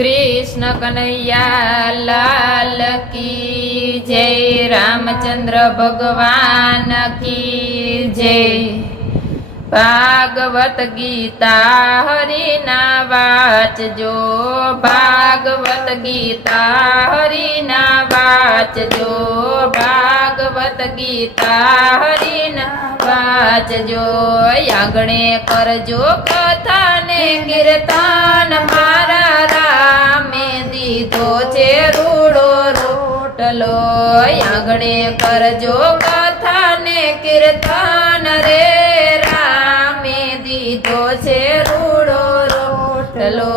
कृष्ण कन्हैया लाल की जय। रामचंद्र भगवान की जय। भागवत गीता हरिना वाचजो, भागवत गीता हरिना वाचजो, भागवत गीता हरिना वाचजो। आंगणे करजो कथा ने कीर्तन, मारा रामे दीधो छे रूड़ो रोटलो। आंगणे करजो कथा ने कीर्तन, रे दीधो छे रूड़ो रोटलो।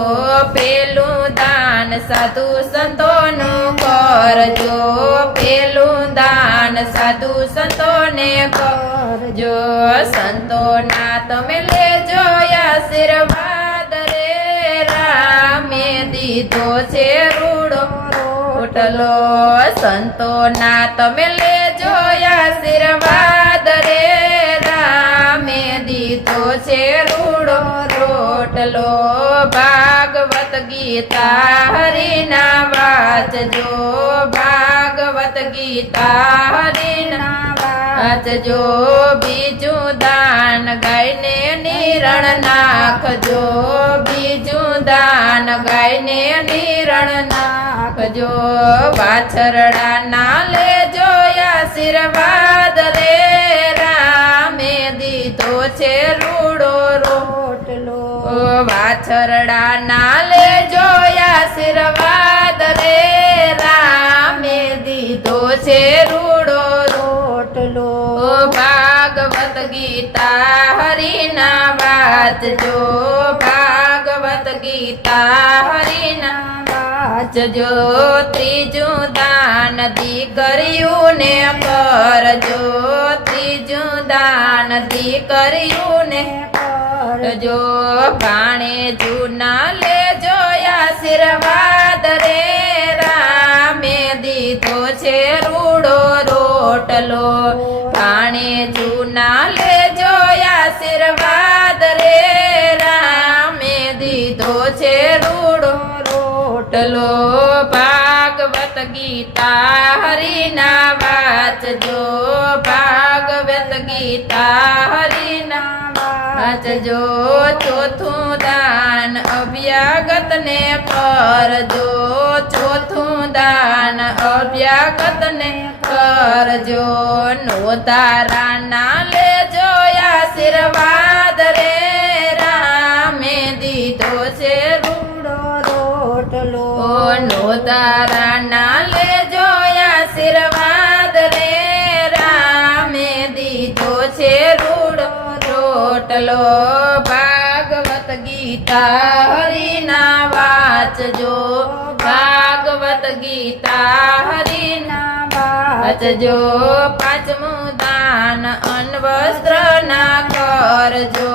पेलू दान साधु संतोनु करजो, पेलू दान साधु संतोने करजो। संतोना तमे लेजो आशीर्वाद, रे रामे दीधो छे रूड़ो रोटलो। संतोना तमे लेजो आशीर्वाद, रे दीधो छे रूड़ो रोटलो। भागवत गीता हरिना वाचजो, भागवत गीता हरिना वाचजो। बीजू दान गायने निरण नाखजो, बीजू दान गायने निरण नाखजो। वाछरड़ा ना लेजो आशीर्वाद, रे रामे दीधो छे रूड़ो रोटलो। वाछरड़ा ना लेजो आशीर्वाद, रे रामे दीधो छे रूड़ो रोटलो। भागवत गीता हरिना वाचजो, भागवत गीता हरिना वाचजो। त्रीजू दान दीकरीओ ने करजो, त्रीजू दान दीकरीओ ने करजो। भाणे जूना लेजो आशीर्वाद, रे रामे दीधो छे रूड़ो रोटलो। भाणे जूना लेजो आशीर्वाद, रे रामे दीधो छे रूड़ो रोटलो। भागवत गीता हरिना वाचजो, भागवत गीता हरिना वाचजो। चौथू दान अभ्यागत ने करजो, चौथू दान अभ्यागत ने करजो। नोतारा ना लेजो आशीर्वाद, रे रामे दीधो छे रूड़ो रोटलो। नोतारा ना लेजो आशीर्वाद, रे रामे दीधो छे रूड़ो रोटलो। भागवत गीता हरिना वाचजो, भागवत गीता हरिना वाचजो। पांचमू दान अन्न वस्त्र ना करजो,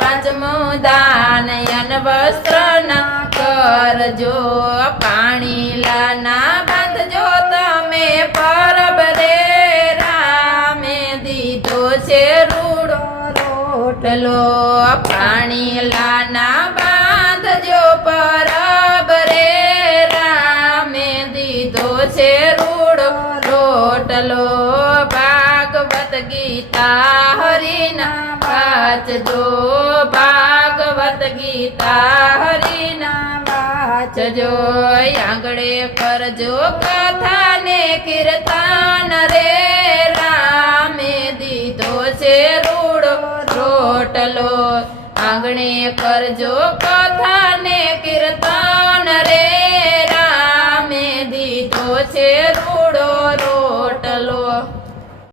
पांचमू दान अन्न वस्त्र ना करजो। पाणी लाना बांधजो तमे परब, रे रामे दीधो छे रूड़ो रोटलो। पाणी लाना बांधजो परब, रे रामे दीधो छे रूड़ो रोटलो। भागवत गीता हरिना वाचजो, भागवत गीता हरिना वाचजो। आंगणे करजो कथा ने कीर्तन, रे रामे दीधो छे रूड़ो रोटलो। आंगणे करजो कथा ने कीर्तन, रे